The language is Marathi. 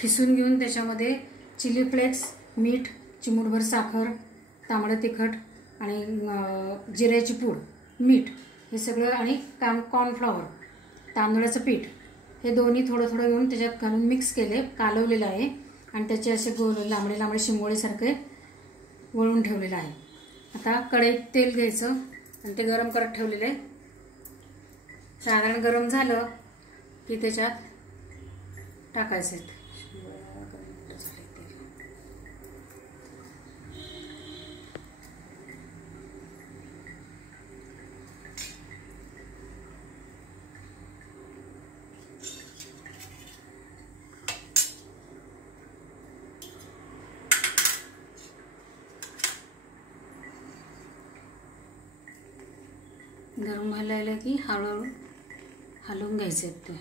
खिसून घेऊन त्याच्यामध्ये चिली फ्लेक्स, मीठ, चिमूटभर साखर, तांबडं तिखट आणि जिऱ्याची पूड, मीठ हे सगळं आणि कॉर्नफ्लॉवर, तांदळाचं पीठ हे दोन्ही थोडं थोडं घेऊन त्याच्यात घालून मिक्स केले, कालवलेलं आहे आणि त्याचे असे गोल लांबडे लांबडे शिंगोळेसारखे वळून ठेवलेलं आहे। आता कढईत तेल घ्यायचं आणि ते गरम करत ठेवलेलं आहे। साधारण गरम झालं की त्याच्यात टाकायचं आहे। गरम व्हायला लागलं की हळूहळू हलवून घ्यायचे ते।